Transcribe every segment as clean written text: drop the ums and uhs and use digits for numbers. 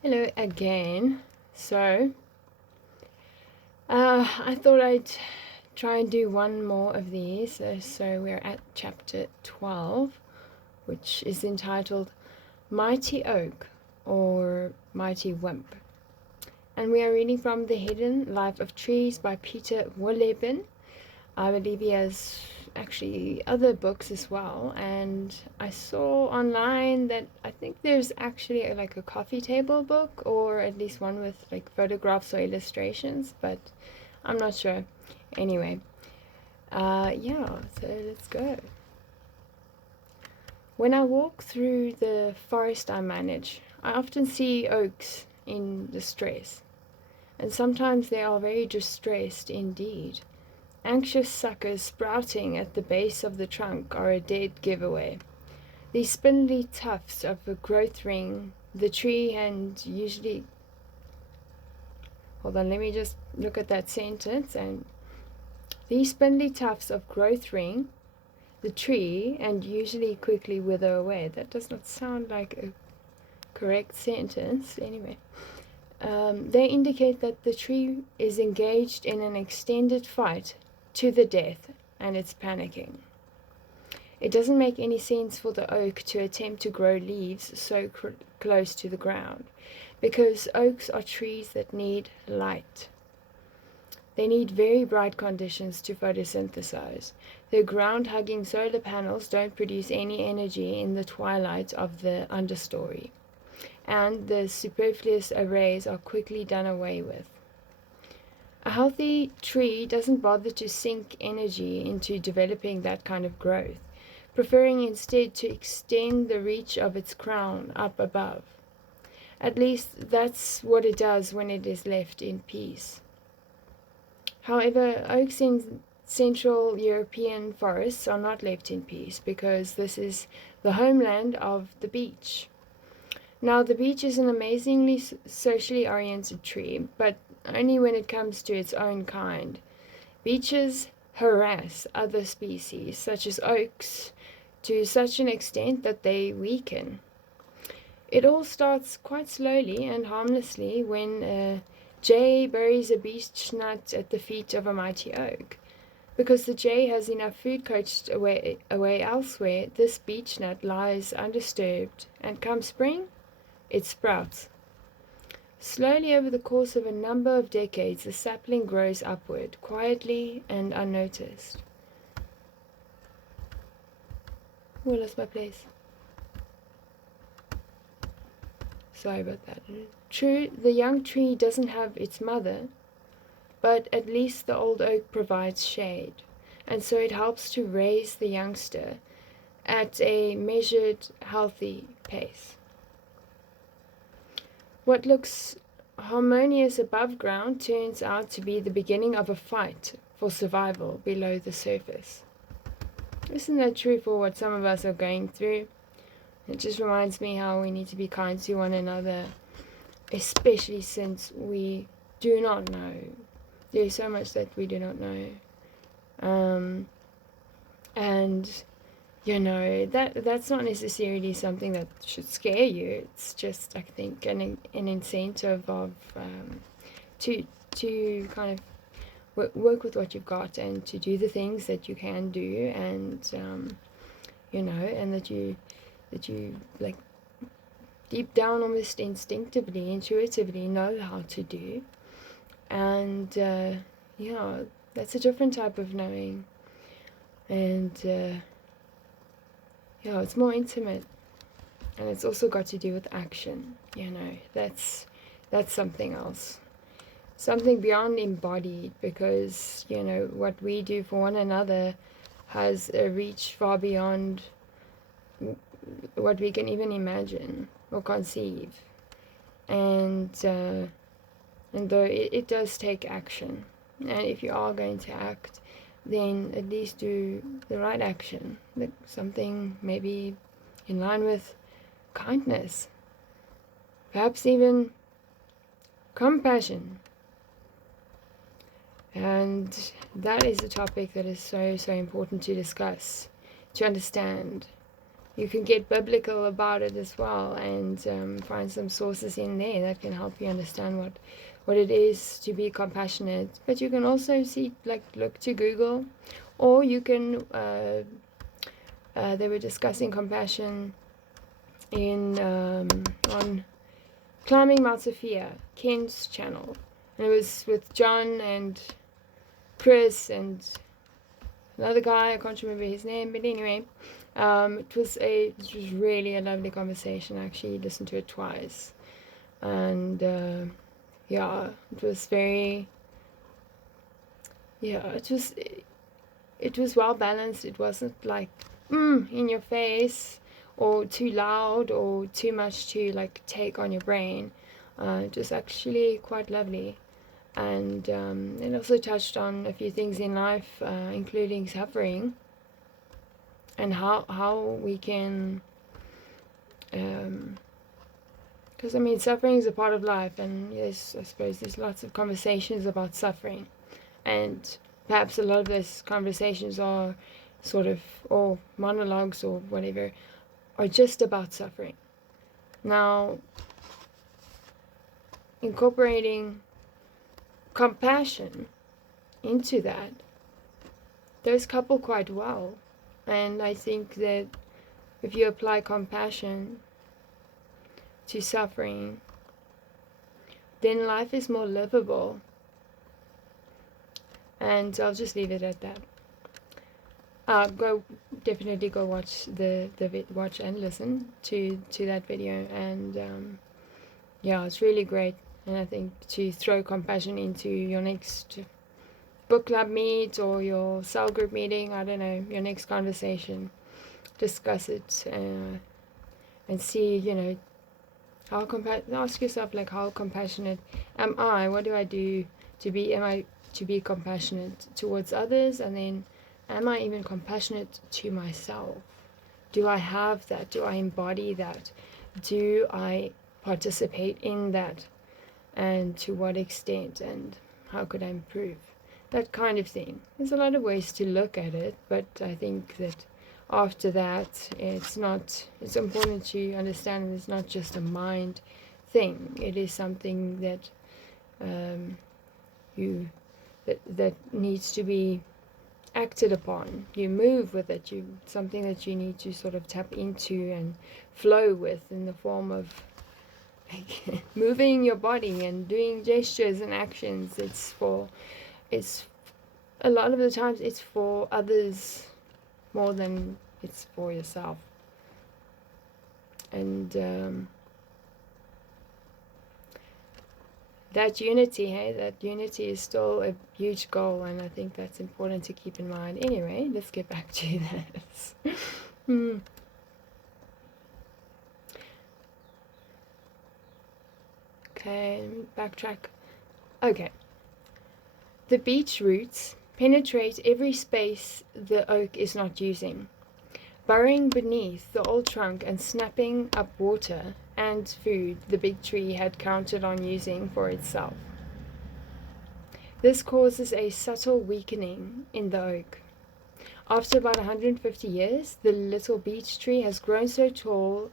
Hello again. So, I thought I'd try and do one more of these. So we're at chapter 12, which is entitled Mighty Oak or Mighty Wimp. And we are reading from The Hidden Life of Trees by Peter Wohlleben. I believe he has actually other books as well, and I saw online that I think there's actually like a coffee table book, or at least one with like photographs or illustrations, but I'm not sure. Anyway, yeah, so let's go. When I walk through the forest I manage, I often see oaks in distress, and sometimes they are very distressed indeed. Anxious suckers sprouting at the base of the trunk are a dead giveaway. These spindly tufts of a growth ring the tree and usually. Hold on, let me just look at that sentence. And these spindly tufts of growth ring the tree and usually quickly wither away. That does not sound like a correct sentence. Anyway, they indicate that the tree is engaged in an extended fight to the death, and it's panicking. It doesn't make any sense for the oak to attempt to grow leaves so close to the ground, because oaks are trees that need light. They need very bright conditions to photosynthesize. Their ground-hugging solar panels don't produce any energy in the twilight of the understory, and the superfluous arrays are quickly done away with. A healthy tree doesn't bother to sink energy into developing that kind of growth, preferring instead to extend the reach of its crown up above. At least that's what it does when it is left in peace. However, oaks in Central European forests are not left in peace because this is the homeland of the beech. Now, the beech is an amazingly socially oriented tree, but only when it comes to its own kind. Beeches harass other species, such as oaks, to such an extent that they weaken. It all starts quite slowly and harmlessly when a jay buries a beech nut at the feet of a mighty oak. Because the jay has enough food coached away elsewhere, this beech nut lies undisturbed, and come spring, it sprouts. Slowly over the course of a number of decades, the sapling grows upward, quietly and unnoticed. Oh, I lost my place. Sorry about that. True, the young tree doesn't have its mother, but at least the old oak provides shade, and so it helps to raise the youngster at a measured, healthy pace. What looks harmonious above ground turns out to be the beginning of a fight for survival below the surface. Isn't that true for what some of us are going through? It just reminds me how we need to be kind to one another, especially since we do not know. There's so much that we do not know. And that's not necessarily something that should scare you. It's just, I think, an incentive of to kind of work with what you've got and to do the things that you can do, and and that you like deep down, almost instinctively, intuitively know how to do. And that's a different type of knowing, and it's more intimate, and it's also got to do with action. That's something else, something beyond embodied, because what we do for one another has a reach far beyond what we can even imagine or conceive. And though it does take action, and if you are going to act, then at least do the right action, like something maybe in line with kindness, perhaps even compassion. And that is a topic that is so important to discuss, to understand. you can get biblical about it as well, and find some sources in there that can help you understand what it is to be compassionate. But you can also see, like, look to Google, or you can they were discussing compassion in on Climbing Mount Sophia, Ken's channel, and it was with John and Chris and another guy, I can't remember his name, but anyway, it was really a lovely conversation. I actually listened to it twice, and yeah, it was very, yeah, it was well balanced. It wasn't like in your face, or too loud, or too much to like take on your brain. It was actually quite lovely. And it also touched on a few things in life, including suffering, and how we can, because I mean, suffering is a part of life, and yes, I suppose there's lots of conversations about suffering, and perhaps a lot of those conversations are sort of, or monologues or whatever, are just about suffering. Now, incorporating compassion into that, those couple quite well. And I think that if you apply compassion to suffering, then life is more livable. And I'll just leave it at that. Definitely go watch watch and listen to that video, and yeah, it's really great. And I think to throw compassion into your next book club meet or your cell group meeting, I don't know, your next conversation, discuss it, and see, you know, ask yourself, like, how compassionate am I? What do I do to be compassionate towards others? And then, am I even compassionate to myself? Do I have that? Do I embody that? Do I participate in that? And to what extent? And how could I improve? That kind of thing. There's a lot of ways to look at it, but I think that after that, it's important to understand it's not just a mind thing. It is something that that needs to be acted upon. You move with it. Something that you need to sort of tap into and flow with, in the form of like moving your body and doing gestures and actions. It's a lot of the times it's for others more than it's for yourself. And that unity is still a huge goal, and I think that's important to keep in mind. Anyway, let's get back to this. Okay, backtrack. Okay. The beech roots penetrate every space the oak is not using, burrowing beneath the old trunk and snapping up water and food the big tree had counted on using for itself. This causes a subtle weakening in the oak. After about 150 years, the little beech tree has grown so tall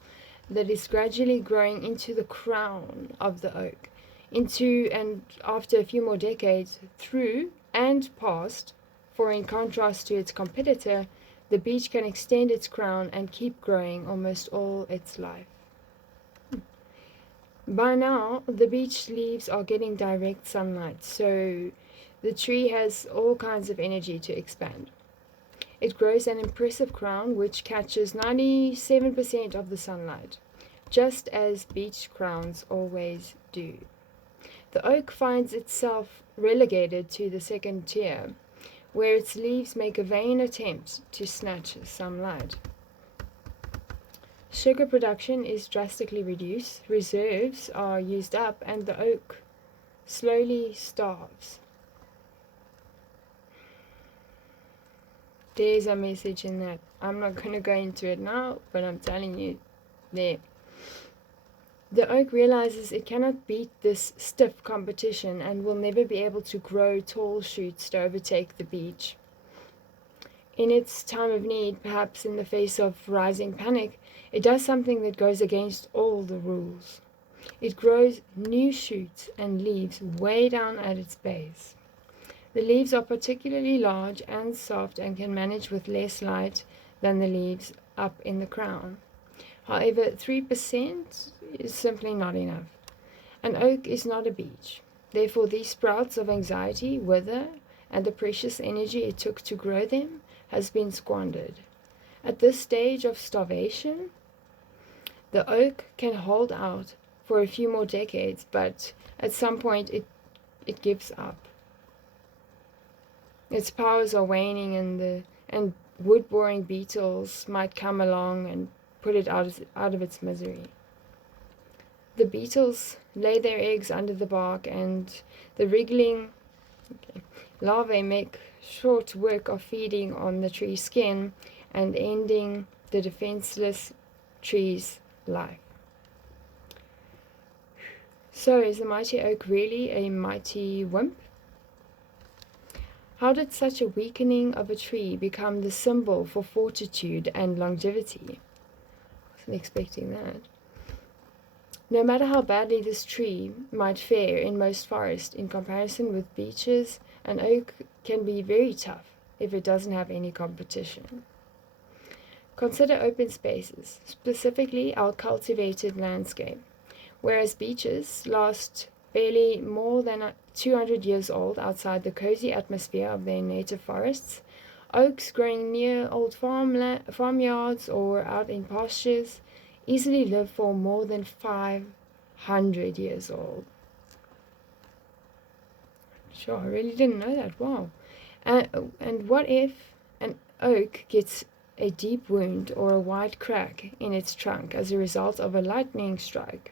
that it's gradually growing into the crown of the oak, and after a few more decades, through and past, for in contrast to its competitor, the beech can extend its crown and keep growing almost all its life. By now, the beech leaves are getting direct sunlight, so the tree has all kinds of energy to expand. It grows an impressive crown which catches 97% of the sunlight, just as beech crowns always do. The oak finds itself relegated to the second tier, where its leaves make a vain attempt to snatch some light. Sugar production is drastically reduced, reserves are used up, and the oak slowly starves. There's a message in that. I'm not going to go into it now, but I'm telling you, there. The oak realizes it cannot beat this stiff competition and will never be able to grow tall shoots to overtake the beech. in its time of need, perhaps in the face of rising panic, it does something that goes against all the rules. It grows new shoots and leaves way down at its base. The leaves are particularly large and soft and can manage with less light than the leaves up in the crown. However, 3% is simply not enough. An oak is not a beech. Therefore, these sprouts of anxiety wither, and the precious energy it took to grow them has been squandered. At this stage of starvation, the oak can hold out for a few more decades, but at some point it gives up. Its powers are waning, and wood-boring beetles might come along and put it out of its misery. The beetles lay their eggs under the bark, and the wriggling larvae make short work of feeding on the tree skin and ending the defenseless tree's life. So, is the mighty oak really a mighty wimp? How did such a weakening of a tree become the symbol for fortitude and longevity? I wasn't expecting that. No matter how badly this tree might fare in most forests, in comparison with beeches, an oak can be very tough if it doesn't have any competition. Consider open spaces, specifically our cultivated landscape. Whereas beeches last barely more than 200 years old outside the cozy atmosphere of their native forests, oaks growing near old farmyards or out in pastures easily live for more than 500 years old. Sure, I really didn't know that. Wow. And what if an oak gets a deep wound or a wide crack in its trunk as a result of a lightning strike?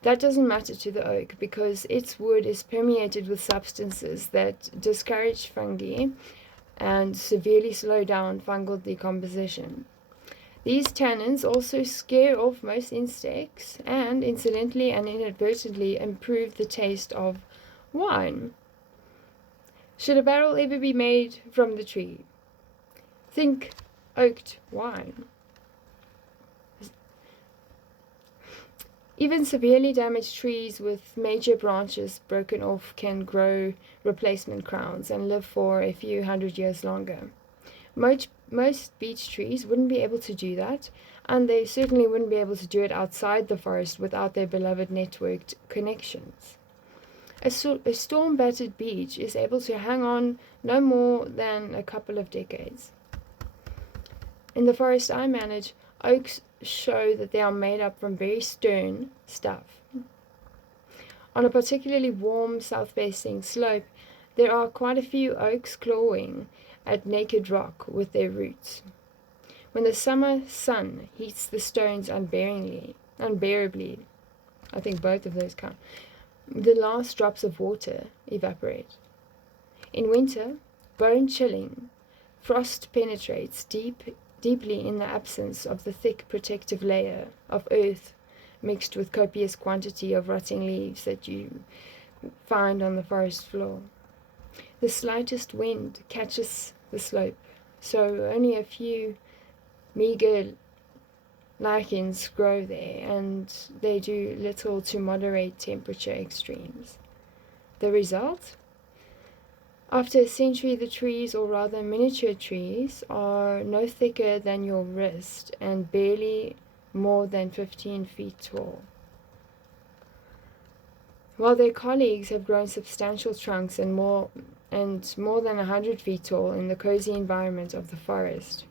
That doesn't matter to the oak because its wood is permeated with substances that discourage fungi and severely slow down fungal decomposition. These tannins also scare off most insects and, incidentally and inadvertently, improve the taste of wine. Should a barrel ever be made from the tree, think oaked wine. Even severely damaged trees with major branches broken off can grow replacement crowns and live for a few hundred years longer. Most beech trees wouldn't be able to do that, and they certainly wouldn't be able to do it outside the forest without their beloved networked connections. A storm-battered beech is able to hang on no more than a couple of decades. In the forest I manage, oaks show that they are made up from very stern stuff. On a particularly warm south-facing slope, there are quite a few oaks clawing at naked rock with their roots. When the summer sun heats the stones unbearably, I think both of those count, the last drops of water evaporate. In winter, bone-chilling, frost penetrates deeply in the absence of the thick protective layer of earth mixed with copious quantity of rotting leaves that you find on the forest floor. The slightest wind catches the slope, so only a few meager lichens grow there, and they do little to moderate temperature extremes. The result? After a century, the trees, or rather miniature trees, are no thicker than your wrist and barely more than 15 feet tall. While their colleagues have grown substantial trunks and more than 100 feet tall in the cozy environment of the forest,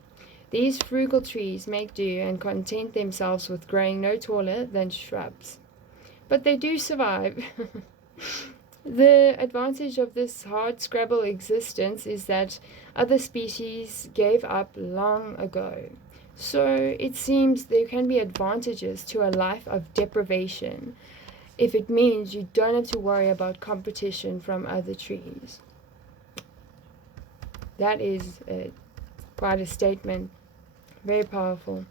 these frugal trees make do and content themselves with growing no taller than shrubs. But they do survive. The advantage of this hard-scrabble existence is that other species gave up long ago. So it seems there can be advantages to a life of deprivation if it means you don't have to worry about competition from other trees. That is quite a statement. Very powerful.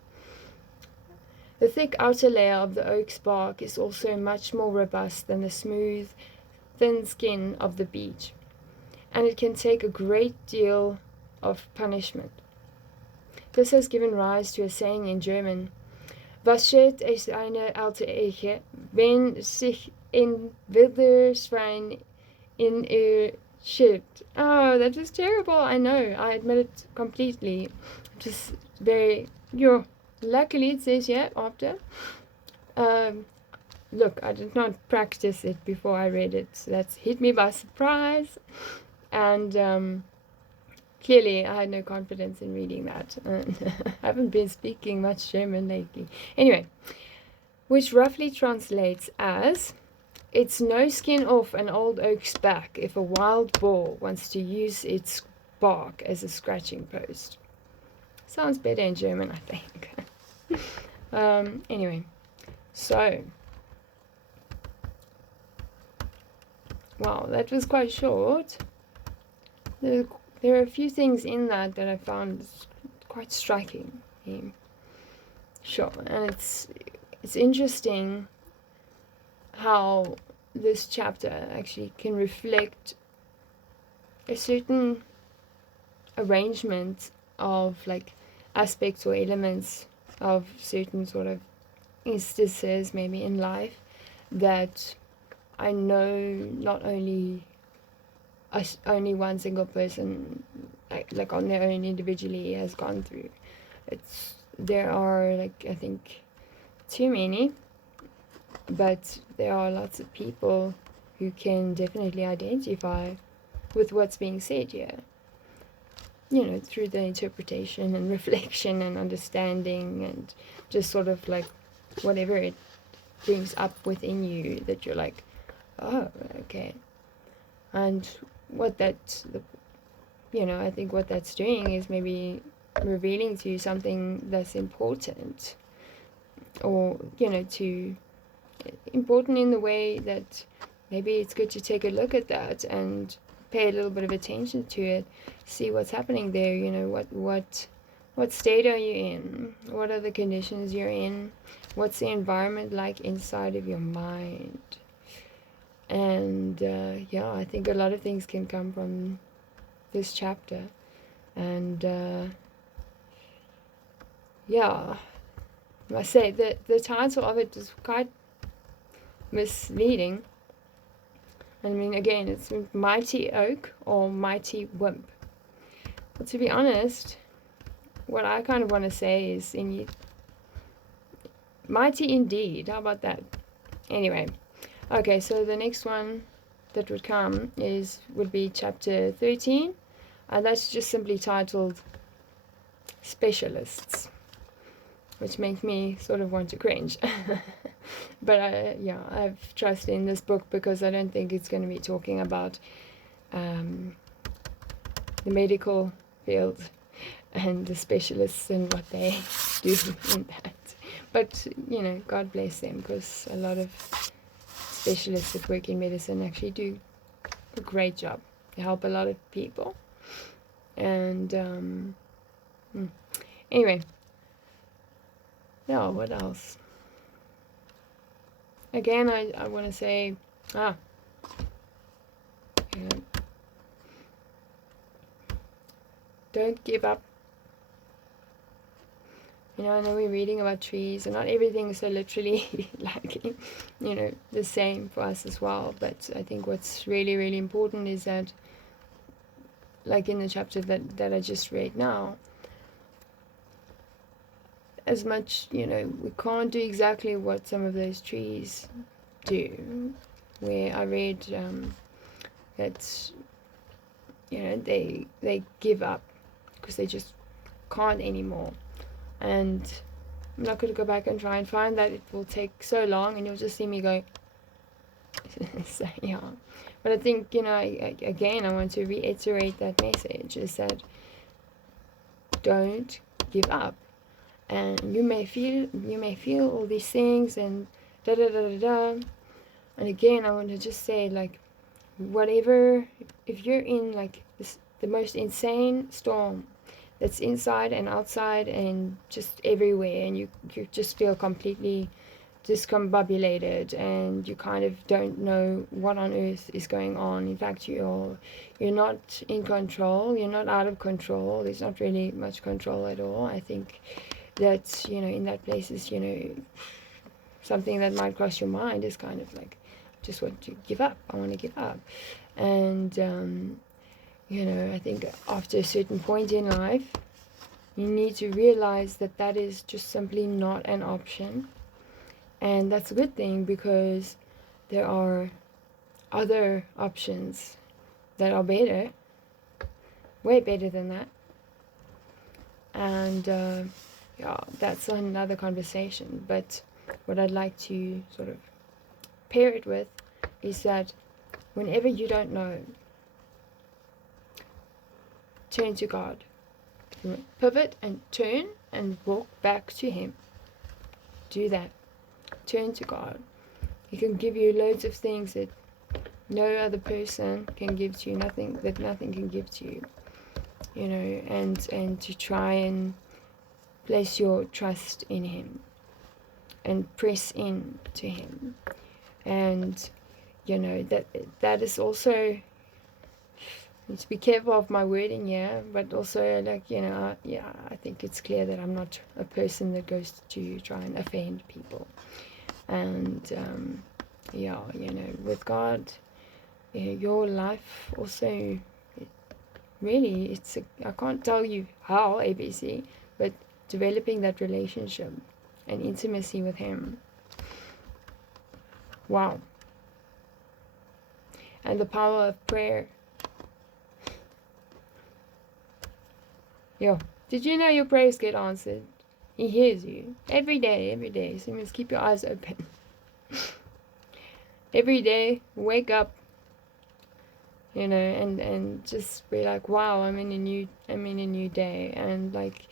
The thick outer layer of the oak's bark is also much more robust than the smooth, thin skin of the beech, and it can take a great deal of punishment. This has given rise to a saying in German, Was steht es eine alte Eiche, wenn sich ein Wilderschwein in ihr shit. Oh, that was terrible. I know. I admit it completely. Just very. Luckily, it says here after. Look, I did not practice it before I read it. So that's hit me by surprise. And clearly, I had no confidence in reading that. I haven't been speaking much German lately. Anyway, which roughly translates as, it's no skin off an old oak's back if a wild boar wants to use its bark as a scratching post. Sounds better in German, I think. Anyway, so, wow, that was quite short. There are a few things in that I found quite striking. Sure, and it's interesting how this chapter actually can reflect a certain arrangement of like aspects or elements of certain sort of instances maybe in life that I know not only one single person like on their own individually has gone through. There are like I think too many, but there are lots of people who can definitely identify with what's being said here. Through the interpretation and reflection and understanding and just sort of like whatever it brings up within you that you're like, oh, okay. And what I think what that's doing is maybe revealing to you something that's important, or important in the way that maybe it's good to take a look at that and pay a little bit of attention to it, see what's happening there. What state are you in? What are the conditions you're in? What's the environment like inside of your mind? And I think a lot of things can come from this chapter. And I must say that the title of it is quite misleading. I mean, again, it's Mighty Oak or Mighty Wimp. But to be honest, what I kind of want to say is mighty indeed. How about that? Anyway, okay, so the next one that would come would be chapter 13, and that's just simply titled Specialists, which makes me sort of want to cringe. But I have trust in this book because I don't think it's going to be talking about the medical field and the specialists and what they do in that. But, God bless them, because a lot of specialists that work in medicine actually do a great job. They help a lot of people. And anyway, what else? Again, I want to say, don't give up. I know we're reading about trees, and not everything is so literally like, the same for us as well. But I think what's really, really important is that, like in the chapter that I just read now, as much, we can't do exactly what some of those trees do. Where I read that, they give up because they just can't anymore. And I'm not going to go back and try and find that. It will take so long, and you'll just see me go. So, but I think, again, I want to reiterate that message, is that don't give up. And you may feel all these things and da da da da da. And again, I want to just say, like, whatever, if you're in like the most insane storm that's inside and outside and just everywhere, and you just feel completely discombobulated and you kind of don't know what on earth is going on. In fact, you're not in control, you're not out of control, there's not really much control at all. I think that, you know, in that place is, you know, something that might cross your mind is kind of like, just want to give up, I want to give up. And you know, I think after a certain point in life, you need to realize that that is just simply not an option. And that's a good thing, because there are other options that are better, way better than that. And yeah, that's another conversation. But what I'd like to sort of pair it with is that whenever you don't know, turn to God. Pivot and turn and walk back to Him. Do that. Turn to God. He can give you loads of things that no other person can give to you, nothing can give to you, you know, and to try and place your trust in Him and press in to Him. And you know, that is also, need to be careful of my wording here, but also, like, you know, yeah, I think it's clear that I'm not a person that goes to try and offend people. And yeah, you know, with God, your life also, really, it's I can't tell you how, ABC, but developing that relationship and intimacy with Him. Wow. And the power of prayer. Yo, did you know your prayers get answered? He hears you every day. So you must keep your eyes open. Every day, wake up, you know, and just be like, wow, I'm in a new day. And like,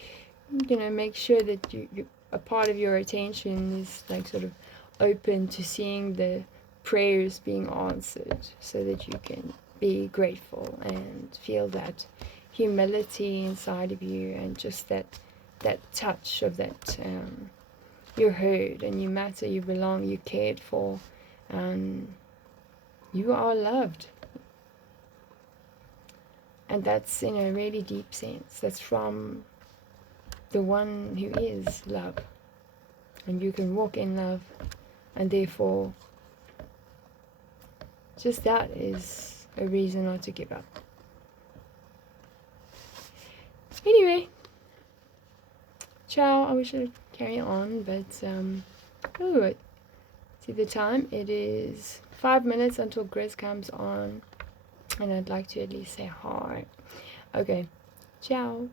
you know, make sure that you a part of your attention is like sort of open to seeing the prayers being answered, so that you can be grateful and feel that humility inside of you, and just that touch of that you're heard and you matter, you belong, you're cared for, you are loved. And that's in a really deep sense. That's from the one who is love. And you can walk in love, and therefore just that is a reason not to give up. Anyway, ciao. I wish I could carry on, but oh, see the time. It is 5 minutes until Grizz comes on, and I'd like to at least say hi. Okay, ciao.